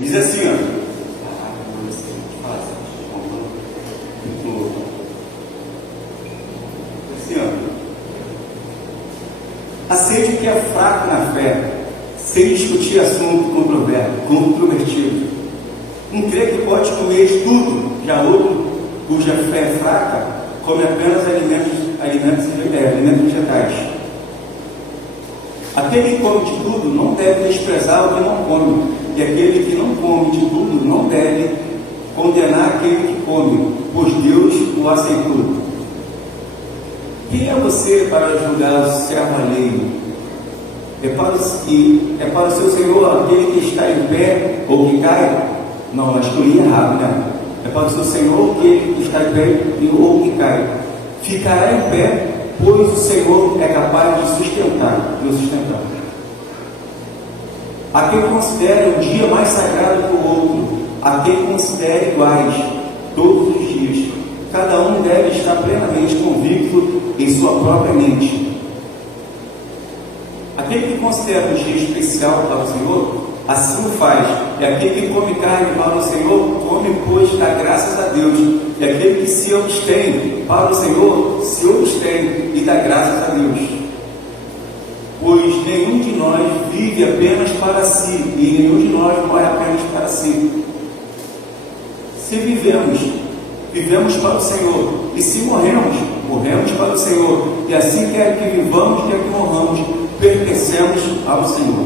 Diz assim, ó. Assim, ó. Aceite que é fraco na fé, sem discutir assunto controvertido. Um crente pode comer tudo, já outro, cuja fé é fraca, come apenas alimentos vegetais. Aquele que come de tudo não deve desprezar o que não come, e aquele que não come de tudo não deve condenar aquele que come, pois Deus o aceitou. Quem é você para julgar o servo alheio? É para o seu Senhor aquele que está em pé ou que cai? Não, eu escolhi errado, né? É para o seu Senhor aquele que está em pé ou que cai. Ficará em pé, pois o Senhor é capaz de sustentar. A quem considere um dia mais sagrado que o outro, a quem considere iguais todos os dias, cada um deve estar plenamente convicto em sua própria mente. Aquele que considera um dia especial para o Senhor, assim o faz. E aquele que come carne para o Senhor, come, pois dá graças a Deus. E aquele que se abstém para o Senhor, se abstém e dá graças a Deus. Pois nenhum de nós vive apenas para si, e nenhum de nós morre apenas para si. Se vivemos para o Senhor, e se morremos para o Senhor, e assim quer que vivamos, quer que morramos, pertencemos ao Senhor.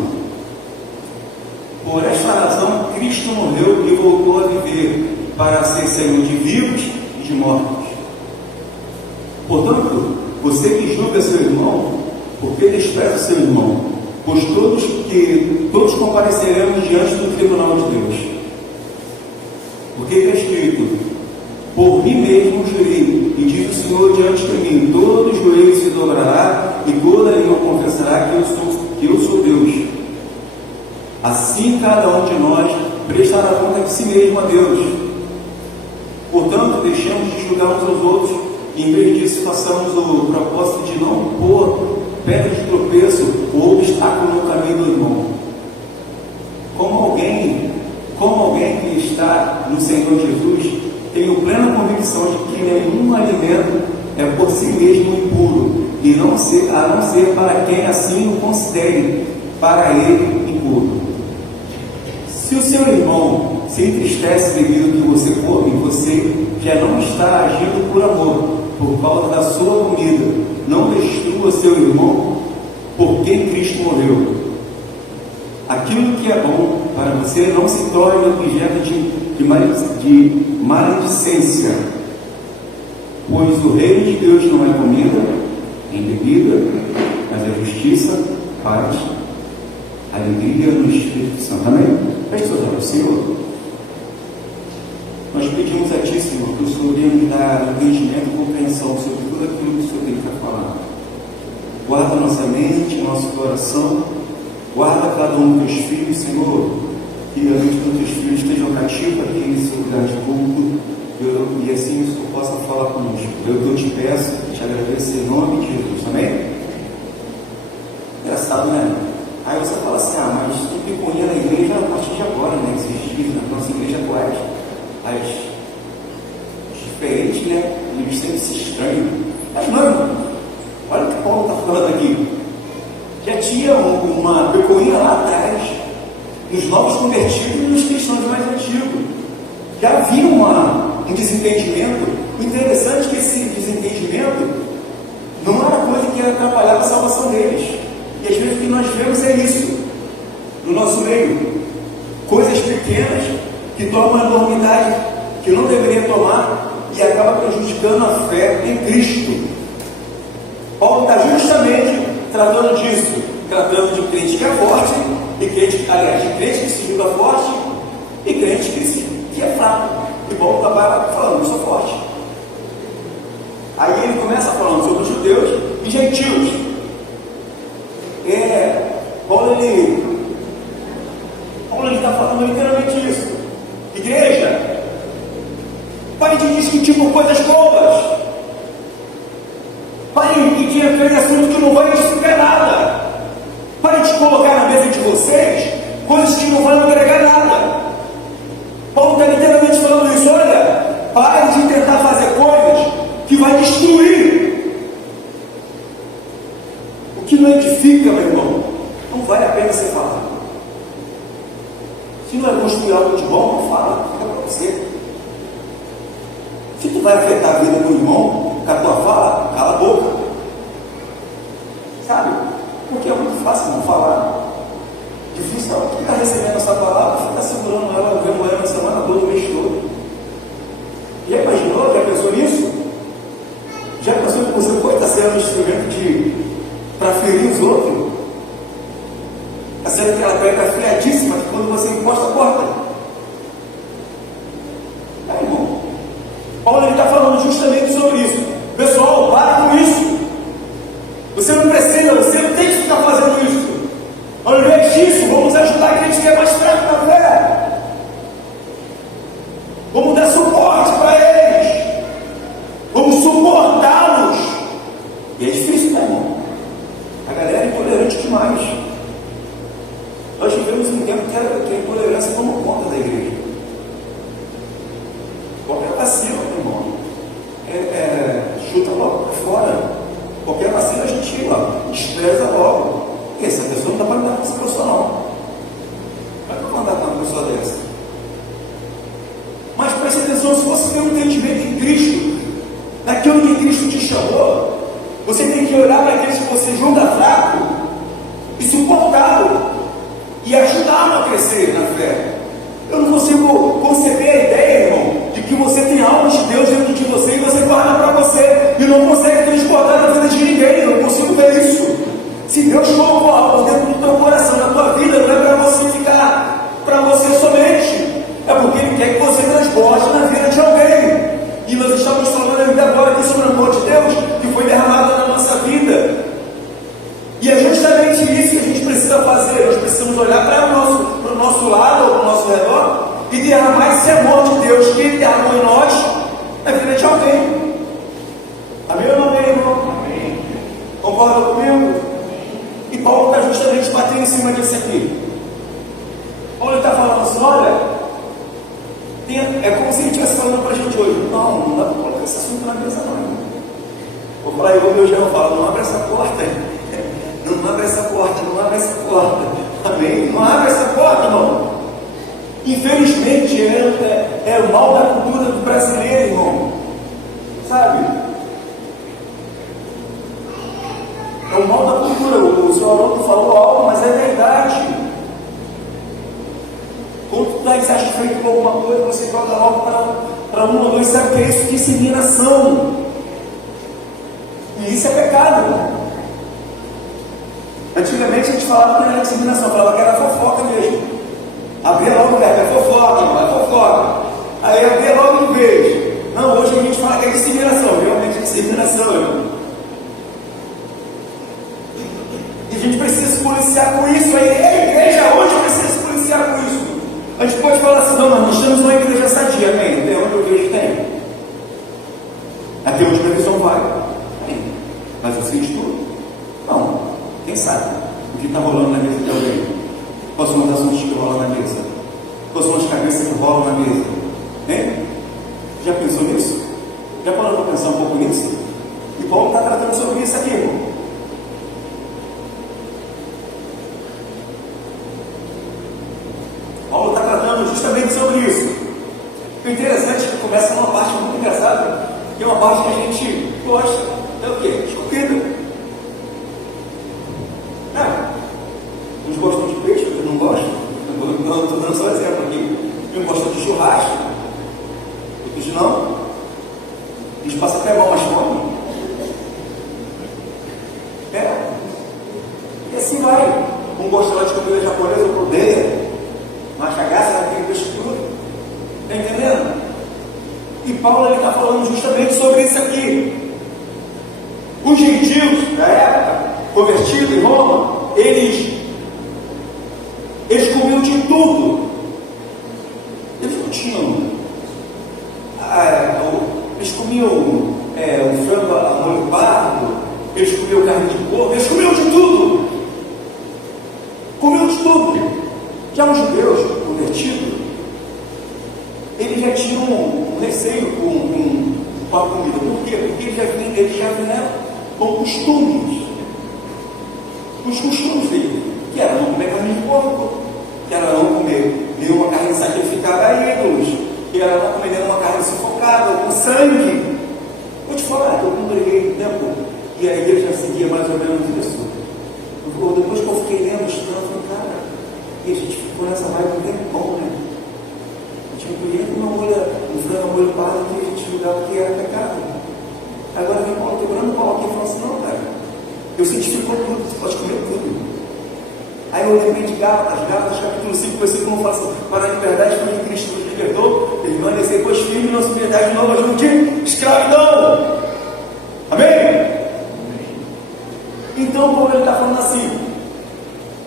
Por esta razão, Cristo morreu e voltou a viver, para ser Senhor de vivos e de mortos. Portanto, você que julga seu irmão, por que despreza seu irmão? Pois todos compareceremos diante do tribunal de Deus. Porque está escrito: por mim mesmo jurei, e diz o Senhor diante de mim, todo joelho se dobrará e toda língua confessará que eu sou Deus. Assim cada um de nós prestará conta de si mesmo a Deus. Portanto, deixemos de julgar uns aos outros, e em vez disso façamos o propósito de não pôr pedra de tropeço ou obstáculo no caminho do irmão. Como alguém que está no Senhor Jesus, tenho plena convicção de que nenhum alimento é por si mesmo impuro, a não ser para quem assim o considere para ele impuro. Se o seu irmão se entristece devido ao que você come, você já não está agindo por amor, por causa da sua comida. Não destrua seu irmão por quem Cristo morreu. Aquilo que é bom para você não se torne objeto de maledicência, pois o reino de Deus não é comida nem bebida, mas é justiça, paz, alegria no Espírito Santo. Amém? Feche seus olhos, Senhor. Nós pedimos a Ti, Senhor, que o Senhor venha me dar entendimento e compreensão sobre tudo aquilo que o Senhor tem para falar. Guarda nossa mente, nosso coração, guarda cada um dos teus filhos, Senhor, que a mente dos teus filhos estejam cativos aqui nesse lugar de culto, e assim o Senhor possa falar conosco. Eu te peço, te agradeço em nome de Jesus. Amém? Engraçado, né? Aí você fala assim: mas tu picuinha na igreja a partir de agora, né? Esses dias, na nossa igreja atuais. As diferentes, né? Eles sempre se estranham. Mas não, olha o que Paulo está falando aqui. Já tinha uma picuinha lá atrás, nos novos convertidos e nos cristãos mais antigos. Já havia um desentendimento. O interessante é que esse desentendimento não era coisa que atrapalhava a salvação deles. E às vezes o que nós vemos é isso no nosso meio. Coisas pequenas que tomam a enormidade que não deveria tomar e acaba prejudicando a fé em Cristo. Paulo está justamente tratando disso, tratando de crente que é forte e crente, de crente que se julga forte e crente que é fraco. E Paulo está falando: eu sou forte. Aí ele começa falando sobre os judeus e gentios. Paulo ele está falando literalmente isso. Igreja, pare de discutir por coisas bobas. Pare de entrar em assunto que não vai explicar nada. Pare de colocar na mesa de vocês coisas que não vão agregar nada. Se não é construir algo de bom, não fala, fica para você. Se tu vai afetar a vida do irmão com a tua fala, cala a boca. Sabe? Porque é muito fácil não falar. Difícil é ficar recebendo essa palavra, ficar segurando ela, vendo ela na semana toda, o mês todo. Já imaginou? Já pensou nisso? Já pensou que você pode estar sendo um instrumento para ferir os outros? Está sendo aquela pedra afiadíssima que quando você encosta, corta. Aí, irmão, Paulo está falando justamente sobre isso. Pessoal, para com isso. Você não precisa, você não tem que ficar fazendo isso. Ao invés disso, vamos ajudar aqueles que é mais fraco na fé. Vamos dar suporte para eles. Vamos suportá-los. E é difícil, né, irmão? A galera é intolerante demais. Nós vivemos um tempo que a intolerância tomou conta da igreja. Qualquer vacina, meu irmão, chuta logo para fora. Qualquer vacina a gente despreza logo. Porque essa pessoa não dá para andar com essa pessoa, não. Como é que eu vou andar com uma pessoa dessa? Mas preste atenção, se você tem um entendimento em Cristo, naquilo que Cristo te chamou, você tem que olhar para aqueles que você julga fraco e suportá-lo e ajudá-lo a crescer na fé. Eu não consigo conceber a ideia, irmão, de que você tem algo de Deus dentro de você e você guarda para você e não consegue transportar na vida de ninguém. Eu não consigo ver isso. Se Deus colocou algo dentro do teu coração, na tua vida, não é para você ficar para você somente. É porque Ele quer que você transborde na vida de alguém. E nós estamos falando ainda agora aqui sobre o amor de Deus que foi derramado na nossa vida. E é justamente isso que a gente precisa fazer. Nós precisamos olhar para o nosso lado, ou para o nosso redor, e derramar esse amor de Deus que Ele derramou em nós na vida de alguém. Amém ou não amém, irmão? Amém. Concorda comigo? E Paulo está justamente batendo em cima disso aqui. Paulo está falando assim, olha, é como se ele estivesse falando para a gente hoje. Não dá para colocar esse assunto na mesa, não. Vou falar igual meu Jean fala, não abre essa porta. Não abre essa porta, não abre essa porta. Amém? Não abre essa porta, não. Infelizmente, é o mal da cultura do brasileiro, irmão. Sabe? É o mal da cultura. O senhor Haroldo falou algo, mas é verdade. Quando tu está insatisfeito com alguma coisa, você joga logo para um ou dois. Sabe o que é isso? Disseminação. E isso é pecado, irmão. Antigamente a gente falava que não era disseminação, falava que era fofoca mesmo. Abria logo o verbo, é fofoca, irmão, é fofoca. Aí abria logo um beijo. Não, hoje a gente fala que é disseminação, realmente é disseminação, irmão. E a gente precisa se policiar com isso. A igreja hoje precisa se policiar com isso. A gente pode falar assim, não, nós temos uma igreja sadia, amém? Até onde eu vejo tem. Até onde a previsão vai. Amém. Mas você estuda? Não. Quem sabe o que está rolando na mesa de alguém? Quais são os assuntos que rolam na mesa? Quais são as cabeças que rolam na mesa? Hein? Já pensou nisso? Já parou para pensar um pouco nisso? E Paulo está tratando sobre isso aqui, irmão. Paulo está tratando justamente sobre isso. O interessante é que começa numa parte muito engraçada, que é uma parte que a gente gosta. É o quê? Escondida. Uns gostam de peixe, outros não gostam. Não, estou dando só exemplo aqui. Uns gostam de churrasco, outros não. Eles passam até mal, mas comem. E assim vai. Um gosta lá de comida japonesa, outro odeia. Mas cagaça naquele peixe cru. Está entendendo? E Paulo está falando justamente sobre isso aqui. Os gentios da época, convertidos em Roma, eles comiam de tudo. Eles não tinham. Eles comiam o frango a molho pardo, eles comiam carne de porco, eles comiam de tudo. Comiam de tudo. Já os judeus convertidos, eles já tinham um receio com a comida. Por quê? Porque eles já vinham com costumes. Os costumes dele, que era não comer carne de porco, que era não comer nenhuma base que a gente julgava que era pecado. Agora vem Paulo quebrando o pau aqui e fala assim: não, cara, eu certifico tudo, você pode comer tudo. Aí eu lembrei de Gálatas capítulo 5, versículo 1, fala assim: para a liberdade foi de Cristo nos libertou, permanecer pois firme, não se liberdade de nova junto de escravidão. Amém? Então Paulo está falando assim.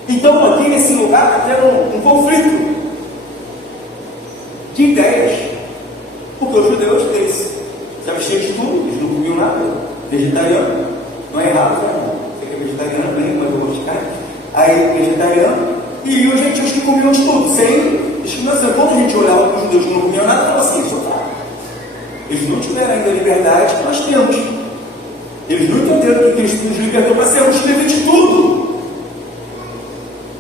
Então aqui nesse lugar está tendo um conflito de ideias, porque os judeus, eles se abstiam de tudo, eles não comiam nada, vegetariano, não é errado, né? Você que é vegetariano bem, mas eu vou de carne. Aí vegetariano, e os gentios que comiam de tudo, sem discriminação. Quando a gente olhava para os judeus que não comiam nada, falava assim: só tá. Eles não tiveram ainda a liberdade que nós temos. Eles não entenderam que Cristo nos libertou para sermos livres de tudo.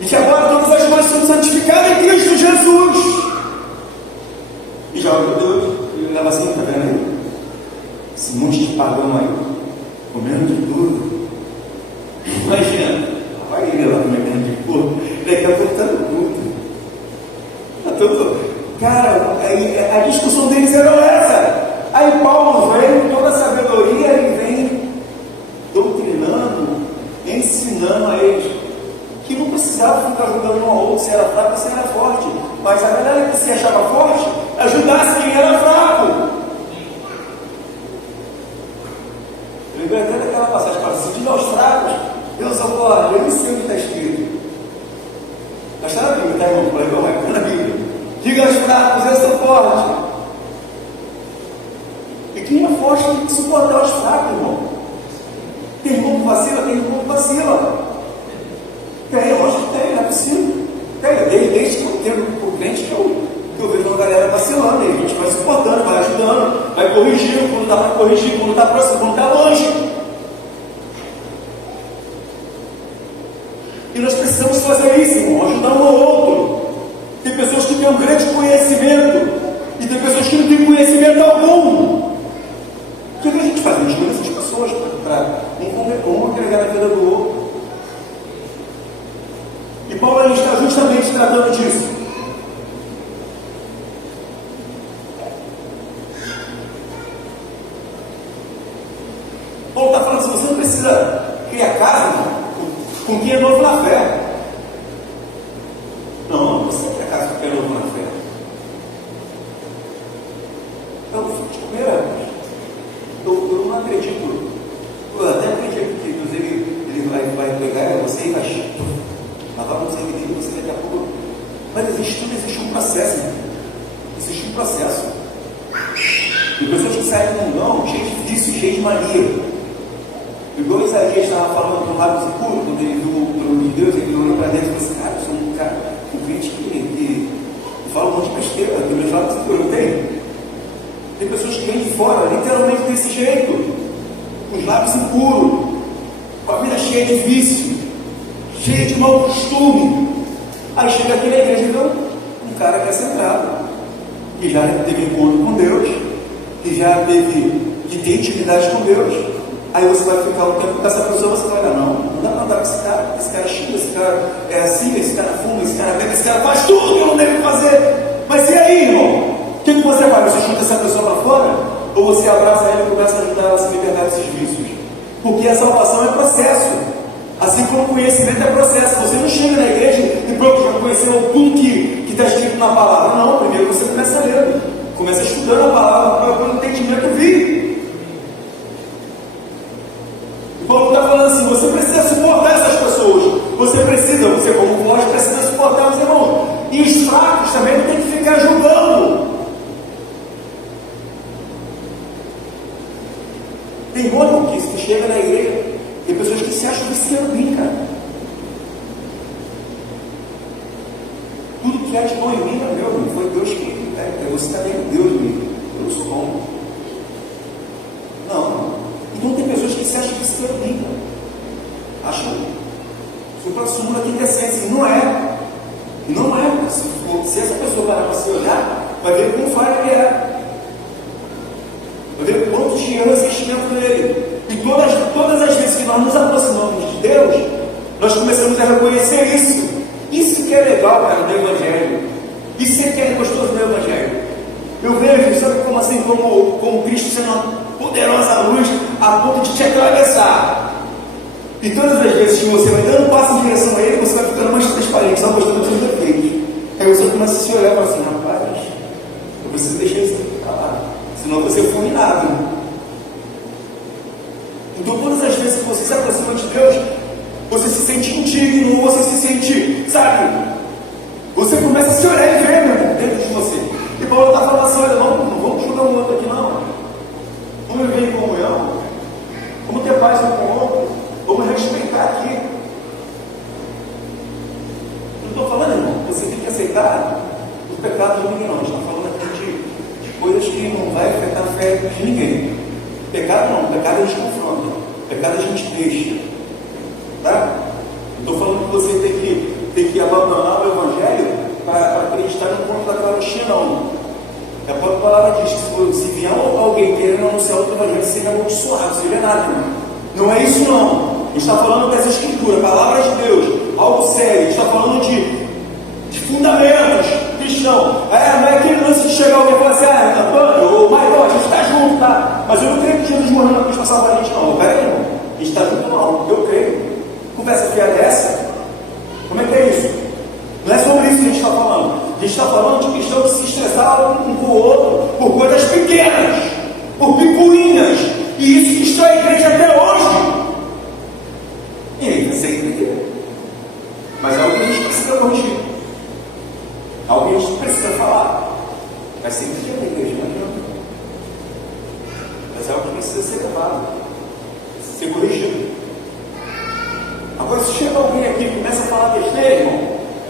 E que agora todas as coisas são santificadas em Cristo Jesus. E já o judeu, ele leva assim: tá vendo aí? Esse monte de pagão aí, comendo de tudo. Imagina. Vai ir lá comendo de porco, daqui a pouco está tudo. Está tudo. Cara, a discussão deles era essa. Aí Paulo vem com toda a sabedoria e vem doutrinando, ensinando a eles que não precisava ficar julgando um ao outro se era fraco ou se era forte. Mas a verdade é que se achava forte, ajudasse quem era fraco. Lembrei até daquela passagem para se diz aos fracos: Deus socorre. Eu não sei o que está escrito. Mas está na Bíblia, tá, irmão? Está na Bíblia. Diga aos fracos: eu sou forte. E quem é forte tem que suportar os fracos, irmão. Tem irmão que vacila? Tem irmão que vacila. Tem, lógico que tem, não é possível. Tem, desde que eu tenho por crente que eu vejo uma galera vacilando. E a gente vai suportando, vai ajudando, vai corrigindo quando dá para corrigir, quando está próximo, quando está longe. E nós precisamos fazer isso, irmão, ajudar um ao outro. Tem pessoas que têm um grande conhecimento e tem pessoas que não têm conhecimento algum. O que a gente faz? A gente escolhe essas pessoas para um agregar na vida do outro. E Paulo ele está justamente tratando disso. Paulo está falando assim: você não precisa criar casa, irmão, com quem é novo na fé. Não, você quer casa com quem é novo na fé. Eu não fico de comer, eu não acredito. Eu até acredito que Deus ele vai pegar você e vai lavar você e você daqui a pouco. Mas existe um processo, né? Existe um processo. E pessoas que saem do mundão, cheias de vício, cheias de mania. Igual Isaías estava falando para o lábio puro, quando ele viu o trono de Deus, ele olhou para dentro e falou assim: cara, eu sou um cara, um crente que fala um monte de besteira, que meus lábios puros, não tem? Tem pessoas que vêm de fora, literalmente desse jeito, com os lábios impuros, com a vida cheia de vício, cheia de mau costume. Aí chega aqui na igreja e vê um cara que é centrado, que já teve encontro com Deus, que já que tem intimidade com Deus. Aí você vai ficar um tempo com essa pessoa, você vai olhar: não dá para andar com esse cara xinga, esse cara é assim, esse cara fuma, esse cara bebe, esse cara faz tudo que eu não devo fazer. Mas e aí, irmão? O que você faz? Você chuta essa pessoa para fora? Ou você abraça ela e começa a ajudar ela a se libertar desses vícios? Porque a salvação é processo. Assim como o conhecimento é processo. Você não chega na igreja e pronto, já conheceu tudo que está escrito na palavra. Não, primeiro você começa a ler, começa estudando a palavra para o entendimento vir. Paulo está falando assim: você precisa suportar essas pessoas. Você como voz precisa suportar os irmãos. E os fracos também não tem que ficar julgando. Tem irmão que se chega na igreja, tem pessoas que se acham viciando bem, cara. Tudo que há de bom em mim é meu, não foi Deus que você está vendo Deus em mim. Eu não sou bom. Não. Então tem pessoas que se acham viciando bem, cara. Acham. Se o próximo mundo aqui decente, não é. Não é. Se essa pessoa parar para se olhar, vai ver como falha ele é. Vai ver quanto dinheiro existe dentro dele. E todas as vezes que nós nos aproximamos de Deus, nós começamos a reconhecer isso. Isso que é legal, cara, no Evangelho. Isso que é gostoso no Evangelho. Eu vejo vezes, sabe como assim, como Cristo sendo uma poderosa luz a ponto de te atravessar. E todas as vezes que você vai dando um passo em direção a Ele, você vai ficando mais transparente, só mostrando os seus defeitos. Aí você começa a se olhar e fala assim, rapaz, eu preciso deixar isso aqui pra lá, senão você é fulminado. Então todas as vezes que você se aproxima de Deus, você se sente indigno, você se sente, sabe? Você começa a se olhar e ver, meu irmão, dentro de você. E Paulo está falando assim, olha, não vamos julgar um outro aqui não. Vamos viver em comunhão. Vamos ter paz um com o outro. Vamos respeitar aqui. Não estou falando, irmão, você tem que aceitar os pecados de ninguém não. A gente está falando aqui de coisas que não vai afetar a fé de ninguém. Pecado não, pecado a gente confronta. Pecado a gente deixa. Tá? Não estou falando que você tem que abandonar o Evangelho para acreditar no ponto da carochinha, não. A própria palavra diz que se vier alguém querendo anunciar outro Evangelho, seja amaldiçoado, seja nada, não é isso não. A gente está falando dessa escritura, palavra de Deus, algo sério. A gente está falando de fundamentos cristãos. Não é aquele lance de chegar alguém e falar assim, Antônio, ou Maicon, a gente está junto, tá? Mas eu não creio que Jesus morreu na cruz para salvar a gente, não. Pera aí, irmão. A gente está junto, não. Eu creio. Conversa fiada dessa? Como é que é isso? Não é sobre isso que a gente está falando. A gente está falando de cristãos que se estressaram um com o outro por coisas pequenas, por picuinhas. E isso destrói a igreja até hoje. E aí, você entendeu? Mas é algo que a gente precisa corrigir. Algo que a gente precisa falar. Vai ser entendido na igreja, não adianta. Mas é algo que precisa ser levado, precisa ser corrigido. Agora, se chega alguém aqui e começa a falar besteira, irmão,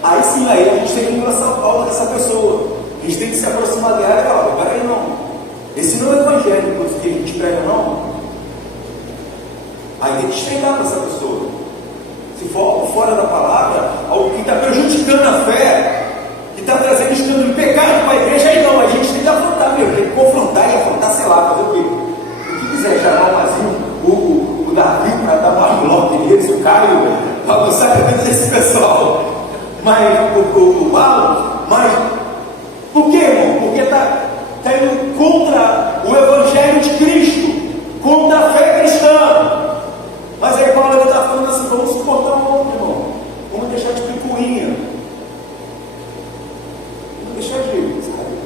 aí sim, aí a gente tem que engrossar a pauta dessa pessoa. A gente tem que se aproximar dela e falar, peraí, não. Esse não é o evangelho que a gente prega, não. Aí tem que estreitar para essa pessoa. Se for algo fora da palavra, algo que está prejudicando a fé, que está trazendo escândalo de pecado para a igreja, aí não, a gente tem que afrontar mesmo, tem que confrontar e afrontar, sei lá, fazer o quê? O que quiser, chamar o Mazinho, o Davi, para dar uma bloco deles, o Caio, para avançar a cabeça desse pessoal. Mas o Paulo, mas por quê, irmão? Porque está indo contra o Evangelho de Cristo, contra a fé cristã. Mas aí Paulo está falando assim, vamos suportar o outro, irmão. Vamos deixar de picuinha. Vamos deixar de, sabe?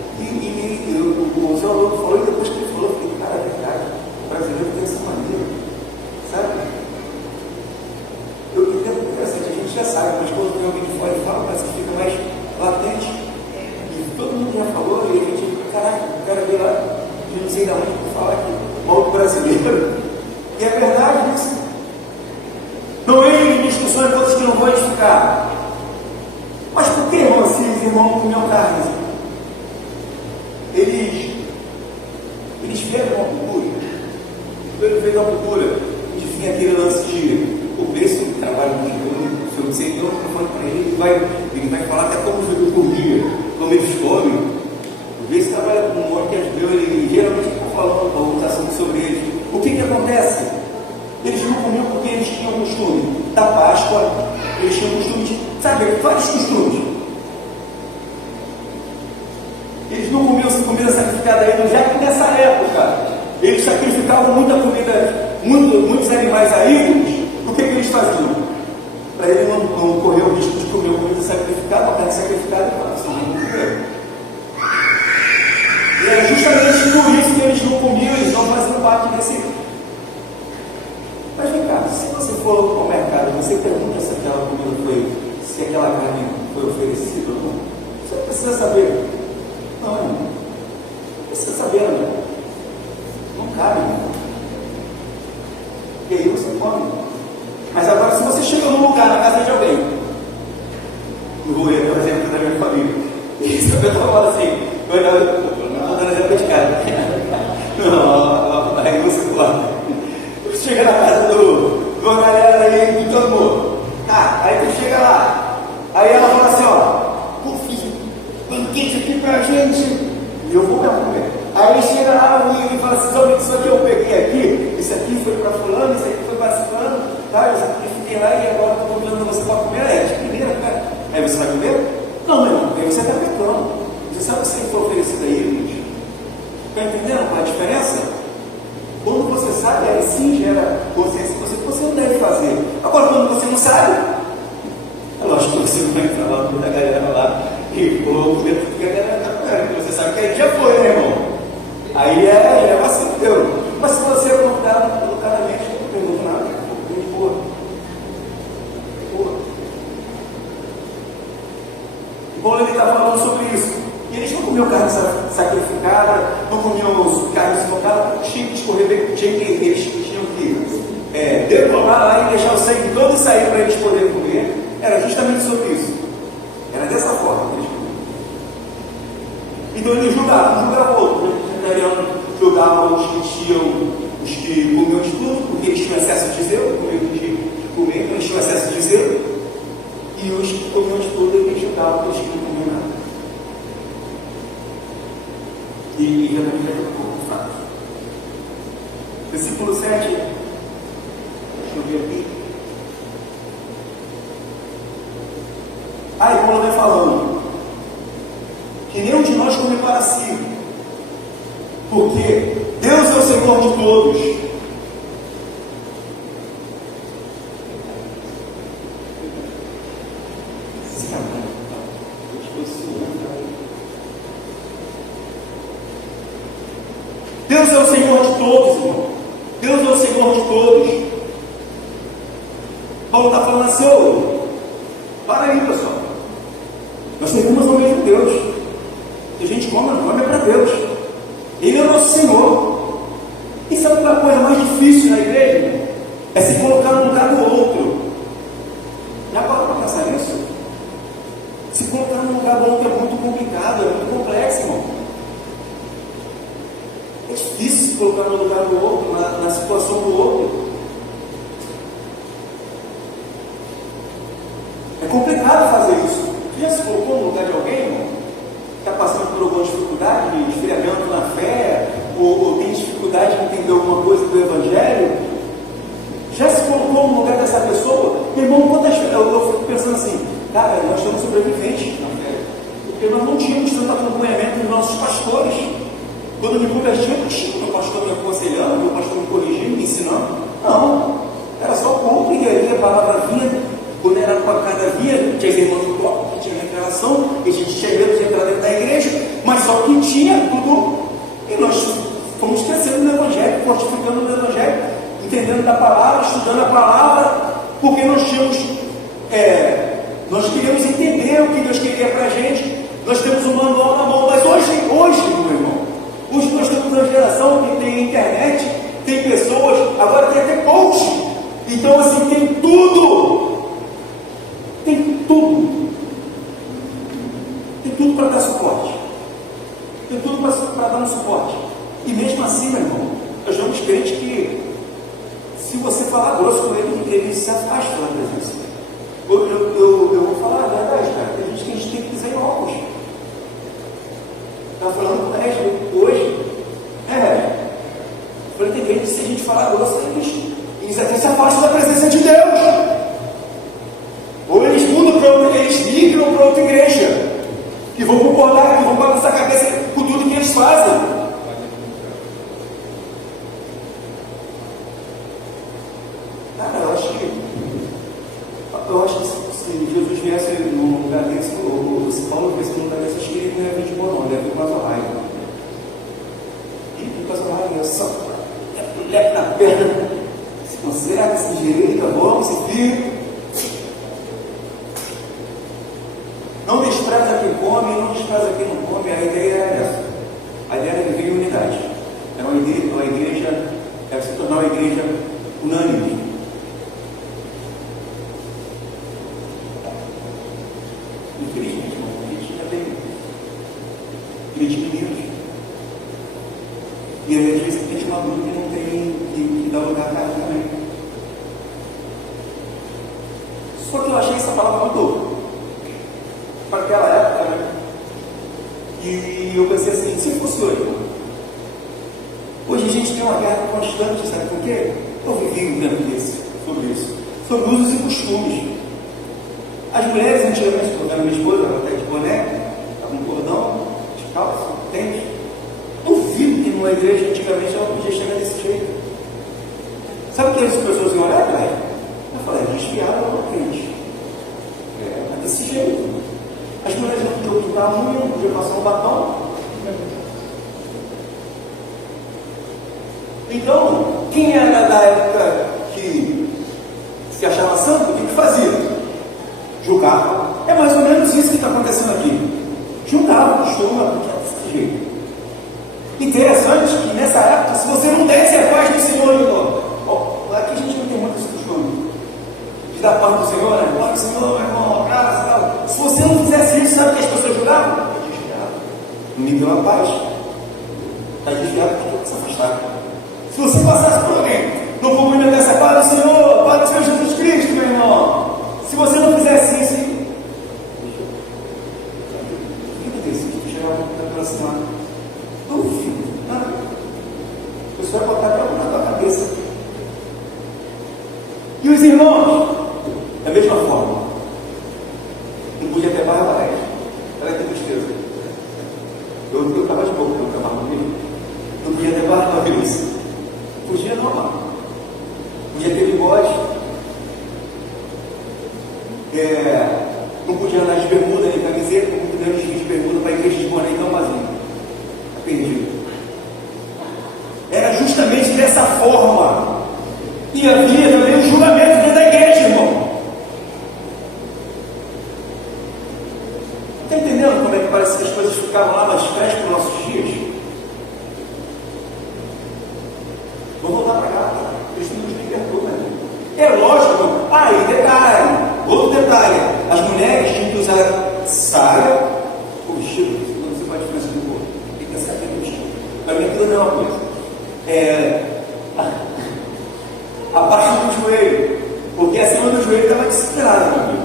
O Zé Lobo falou, e depois que ele falou, eu falei, cara, é verdade, o brasileiro tem essa maneira, sabe? Eu entendo que assim, a gente já sabe, mas quando tem alguém de fora e fala, parece que fica mais latente. E todo mundo já falou, e a gente fica, caraca, o cara veio lá, de não sei de onde, para falar que mal do brasileiro. E é verdade isso. Não entre em discussões em coisas que não vão edificar. Mas por que, irmão, se os irmãos não comiam carne? Eles vieram de uma cultura. Ele veio da cultura onde vinha aquele lance de o preço do trabalho do judeu. Se eu não sei, eu estou falando para ele vai falar até como judeu por dia, como eles comem. O preço trabalha com um monte que é judeu, ele geralmente está falando alguns assuntos sobre eles. O que acontece? Eles não comiam porque eles tinham o costume da Páscoa, eles tinham o costume de, sabe, vários costumes. Eles não comiam comida sacrificada ainda, já que nessa época eles sacrificavam muita comida, muitos animais a ídolos. O que eles faziam? Para ele não correr o risco de comer comida sacrificada, a carne sacrificada, e falar, senão não comer. E é justamente por isso que eles não comiam, eles não faziam parte desse. Mas vem cá, se você for ao mercado, você pergunta se aquela comida se aquela carne foi oferecida ou não. Você não precisa saber. Não precisa saber, não cabe. E aí você come. Mas agora, se você chega num lugar, na casa de alguém, eu vou ler, por exemplo, da minha família, e se a pessoa fala assim, não estou dando exemplo de casa. Não, aí você fala. Chega na casa de uma galera aí do amor. Aí tu chega lá. Aí ela fala assim, ó, pô, fiz banquete aqui pra gente. E eu vou comer. Aí ele chega lá e fala assim, sabe, isso aqui eu peguei aqui, isso aqui foi pra fulano, isso aqui foi pra fulano, tá? Eu fiquei lá e agora estou convidando você para comer. De primeira, cara. Aí você vai comer? Não, meu irmão, porque você está pecando. Você sabe que você foi oferecido a ídolos. Está entendendo qual é a diferença? Quando você sabe, aí sim gera consciência que você não deve fazer. Agora, quando você não sabe, é lógico que você não vai entrar lá da galera lá e pô, dentro do que a galera está falando. Você sabe que aí já foi, né, irmão? Aí é vacilo teu. Mas se você é convidado educadamente, eu não pergunto nada, de boa. Bom, ele está falando sobre isso. E eles não comiam carne sacrificada, não comiam carne sufocada, tinha que escorrer, eles tinham que decolar lá e deixar o sangue todo sair para eles poderem comer. Era justamente sobre isso. Era dessa forma que eles comiam. Então eles julgavam outros. Os vegetarianos julgavam os que comiam de tudo, porque eles tinham excesso de zelo, então eles tinham excesso de zelo. E os que comiam de tudo, eles julgavam os que não comiam nada. E realmente é um pouco fraco. Versículo 7. Deixa eu ver aqui. Aí Paulo vai falando que nenhum de nós come para si, porque Deus é o Senhor de todos. Deus é o Senhor de todos, irmão. Deus é o Senhor de todos. Paulo está falando assim, para aí, pessoal. Nós servimos ao mesmo Deus. Se a gente come, não come é para Deus. Ele é o nosso Senhor. E sabe qual é a coisa mais difícil na igreja? É se colocar no lugar do outro. Já parou para pensar nisso? Se colocar no lugar do outro é muito complicado, é muito complexo, irmão. É difícil se colocar no lugar do outro, na situação do outro. É complicado fazer isso. Você já se colocou no lugar de alguém, irmão? Está passando por alguma dificuldade, de esfriamento na fé, ou tem dificuldade de entender alguma coisa do Evangelho? Já se colocou no lugar dessa pessoa? Meu irmão, quantas vezes eu fico pensando assim, cara, nós somos sobreviventes na fé, porque nós não tínhamos tanto acompanhamento dos nossos pastores. Quando eu me converti, eu não tinha meu pastor me aconselhando, meu pastor me corrigindo, me ensinando. Não, era só culto e aí a palavra vinha. Quando era com a cada via, tinha as irmãs do bloco, que tinha revelação, e a gente tinha medo de entrar dentro da igreja, mas só que tinha tudo. E nós fomos crescendo no Evangelho, fortificando no Evangelho, entendendo da palavra, estudando a palavra, porque nós tínhamos, nós queríamos entender o que Deus queria para a gente. Nós temos um manual na mão, mas hoje, meu irmão, hoje nós temos uma geração que tem internet, tem pessoas, agora tem até coach. Então, assim, tem tudo. Tem tudo. Tem tudo para dar suporte. Tem tudo para dar um suporte. E mesmo assim, meu irmão, nós vemos crentes que, se você falar grosso com ele se afasta da presença. Eu vou falar a verdade, cara. Tem gente que a gente tem que pisar em ovos. Estava falando com o Regis hoje. Eu falei, tem gente que se a gente falar grosso, eles até se afastam da presença de Deus. Ou eles mudam para outra, eles migram para outra igreja, que vão concordar, que vão balançar a cabeça com tudo que eles fazem. Cara, eu acho que se Jesus viesse num lugar desse, ou se Paulo viesse num lugar desse, acho que ele não ia vir de boa, não, ele ia vir com azorraia. E com azorraia, só leve na perna, se conserta, se direita, vamos, se vira. Não despreza quem come, não despreza quem não come. A ideia é essa. A ideia é viver em unidade. É uma igreja, deve se tornar uma igreja unânime. Infelizmente, a gente já tem crentes meninos. E às vezes tem gente madura que não tem que dar lugar a cara também. Só que eu achei essa palavra muito para aquela época, né? E eu pensei assim, se fosse hoje a gente tem uma guerra constante, sabe por quê? Eu vivi um tempo sobre isso, sobre usos e costumes. As mulheres antigamente, quando era minha esposa, ela está de boné, está com cordão, de calça, tênis, duvido que na igreja antigamente ela podia chegar desse jeito. Sabe o que as pessoas iam olhar para ela? Eu falei, desviada ou crente? É desse jeito. As mulheres não podiam pintar a unha, não podiam passar um batom. Então, quem era da época que se achava santo, o que fazia? Julgava. É mais ou menos isso que está acontecendo aqui. Julgava, costuma, porque é desse jeito. Interessante que nessa época, se você não desse a paz do Senhor, irmão, aqui a gente não tem muito esse costume de dar paz do Senhor, né? Paz do Senhor, meu irmão, abraço e tal. Se você não fizesse isso, sabe o que as pessoas julgavam? Desviado. Não me deu a paz. Está desviado porque se afastaram. Se você passasse por alguém, não cumprimenta essa paz do Senhor, paz do Senhor Jesus Cristo, meu irmão. Se você não fizesse isso, duvido, nada. O Senhor vai botar a mão na tua cabeça. E os irmãos, da mesma forma, não podia ter barra leve. Olha que tristeza. Eu estava de boca, eu estava comigo. Não podia ter barra leve. Podia não, mano. Podia ter bigode. Não podia andar de bermuda nem camiseta, não podia andar de bermuda para a igreja de boné, então vazio. Perdido. Era justamente dessa forma. E havia também um julgamento dentro da igreja, irmão. Está entendendo como é que parece que as coisas ficavam lá mais frescas para os nossos dias? Vamos voltar para cá. Cristo nos libertou, né? É lógico. E detalhe. Outro detalhe. As mulheres tinham que usar saia ou vestido. Não sei qual a diferença do corpo. Para mim aquilo não é uma coisa. Abaixo do joelho, porque acima do joelho estava disciplinado, meu amigo.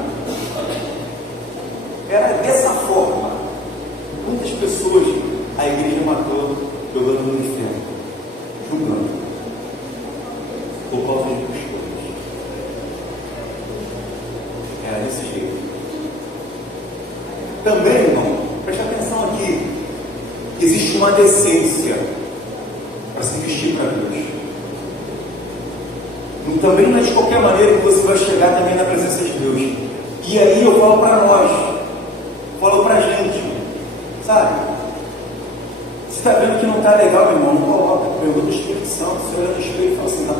Era dessa forma. Muitas pessoas a igreja matou jogando no inferno, julgando, por causa de costumes. Era desse jeito. Também, irmão, preste atenção aqui. Existe uma decência para se vestir para Deus. E também não é de qualquer maneira que você vai chegar também na presença de Deus. E aí eu falo para nós, falo para a gente, sabe? Você está vendo que não está legal, meu irmão? Não coloca, pergunta o Espírito Santo. Você olha no espelho e fala assim: tá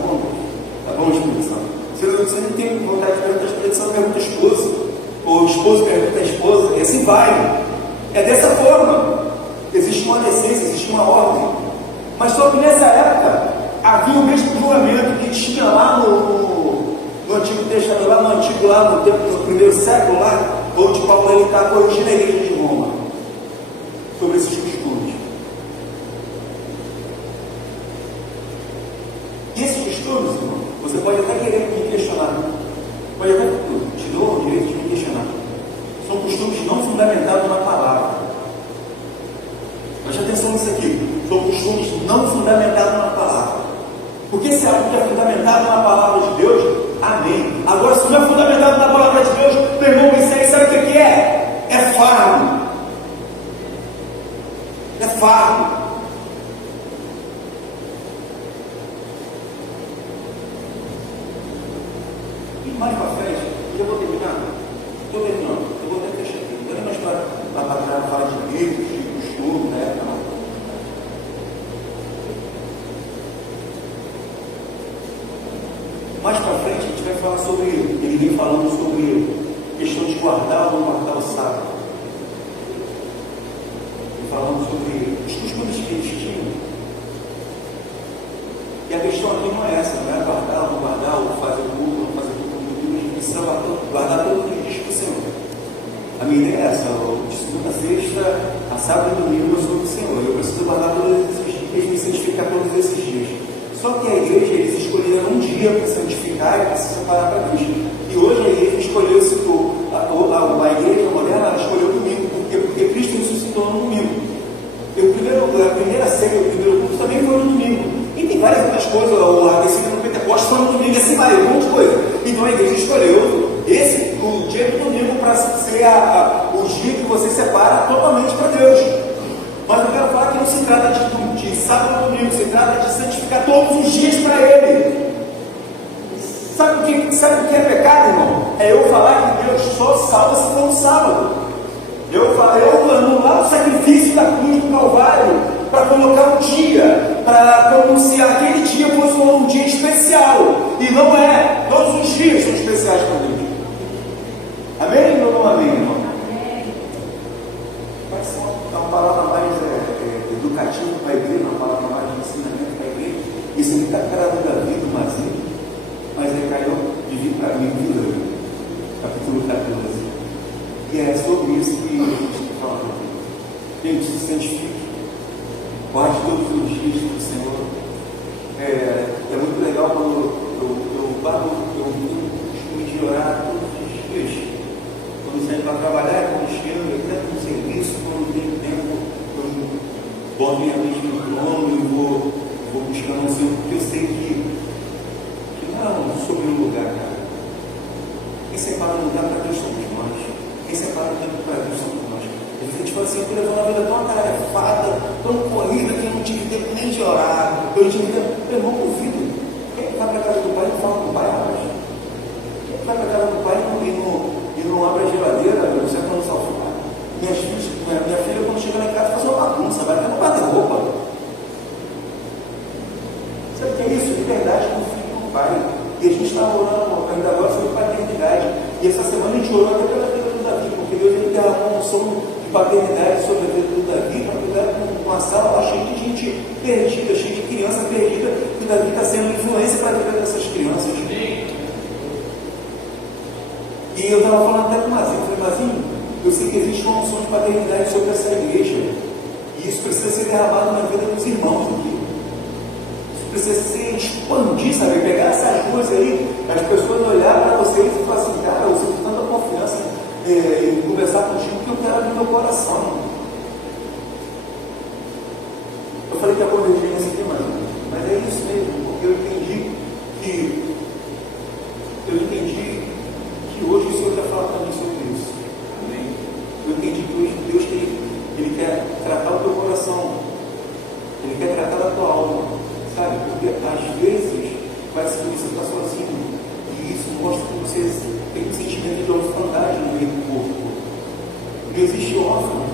bom, Espírito Santo. Se você não tem vontade de perguntar o Espírito Santo, pergunta a esposa. Ou o esposo pergunta a esposa. E assim vai. É dessa forma. Existe uma decência, existe uma ordem. Mas só que nessa época havia o mesmo julgamento que tinha lá no Antigo Testamento, no primeiro século, lá, onde Paulo ele está corrigindo a igreja de Roma sobre esses costumes. E esses costumes, irmão, você pode até querer me questionar. Pode até te dou o direito de me questionar. São costumes não fundamentados na palavra. Preste atenção nisso aqui. São costumes não fundamentados na palavra. Porque se algo que é fundamentado na palavra de Deus, amém. Agora, se não é fundamentado na palavra de Deus, meu irmão, isso aí sabe o que é? É fardo. É fardo. E mais para frente, eu vou terminar. Estou terminando. Eu vou até fechar aqui. Não tem uma história lá para trás, falar de livros, de costume, na época, não. Mais para frente a gente vai falar sobre ele vem falando sobre questão de guardar ou não guardar o sábado. Ele falando sobre os costumes que eles tinham. E a questão aqui não é essa, não é guardar ou não guardar, ou fazer culto ou não fazer culto. A gente precisa guardar todo o que ele diz para o Senhor. A minha ideia é essa, de segunda a sexta, a sábado e domingo eu sou do Senhor. Eu preciso guardar todos esses dias, me santificar todos esses dias. Só que a igreja, eles escolheram um dia para santificar e para se separar para Cristo. E hoje a igreja escolheu a igreja moderna, ela escolheu o domingo. Por quê? Porque Cristo ressuscitou no domingo. A primeira ceia, o primeiro culto também foi no domingo. E tem várias outras coisas, a descida no Pentecostes foi no domingo, e assim vai, um monte de coisa. Então a igreja escolheu o dia do domingo para ser o dia que você separa totalmente para Deus. Mas eu quero falar que não se trata de sábado e domingo, se trata de santificar todos os dias para Ele. Sabe o que é pecado, irmão? É eu falar que Deus só salva se for no sábado. Eu anular o sacrifício da cruz do Calvário para colocar um dia, para pronunciar aquele dia fosse um dia especial. E não é. Todos os dias são especiais para Deus. Amém ou não amém, irmão? Vai ser uma palavra mais educativa para a igreja, uma palavra mais de ensinamento para a igreja. Isso aqui está cara do Davi, do Mazinho, mas caiu de vir para mim, capítulo 14. E é sobre isso que a gente está falando aqui. Gente, se santifique. Guarde todos os dias do Senhor. É muito legal quando eu tenho costume de orar todos os dias. Quando saio para trabalhar, quando chego, até no serviço, quando tenho tempo, eu boto minha mente no trono e vou buscando o Senhor, porque eu sei que não é sobre um lugar, cara. Quem separa um lugar para Deus somos nós. Quem separa um tempo para Deus somos nós. A gente fala assim, eu levou uma vida tão atarefada, tão corrida, que eu não tive tempo nem de orar. Eu tive tempo, meu irmão, convido. Quem vai para a casa do pai e não fala com o pai, abre? Quem vai para a casa do pai e não abre a geladeira, você não salvar? Minha filha, quando chega lá em casa, faz uma bagunça, vai até no guarda-roupa. Sabe o que é isso? Liberdade com o filho e com o pai. E a gente está orando ainda agora sobre paternidade. E essa semana a gente orou até pela vida do Davi, porque Deus ele derramou uma unção de paternidade sobre a vida do Davi, para cuidar com uma sala cheia de gente perdida, cheia de criança perdida, que o Davi está sendo influência para a vida dessas crianças. E eu estava falando até com o Mazinho, eu falei, Mazinho, eu sei que existe uma unção de paternidade sobre essa igreja, e isso precisa ser derramado na vida dos irmãos aqui. Precisa se expandir, sabe? Pegar essas coisas aí, as pessoas olhar para vocês e falar assim, cara, eu sinto tanta confiança em conversar contigo que eu quero abrir meu coração. Eu falei que ia corrigir isso aqui, mas é isso mesmo, porque eu entendi que hoje o Senhor vai falar também sobre isso. Amém? Eu entendi que hoje Deus ele quer tratar o teu coração, Ele quer tratar da tua alma. Sabe, porque às vezes parece que você está sozinho e isso mostra que você tem um sentimento de orfandade no meio do corpo. Porque existe órfão,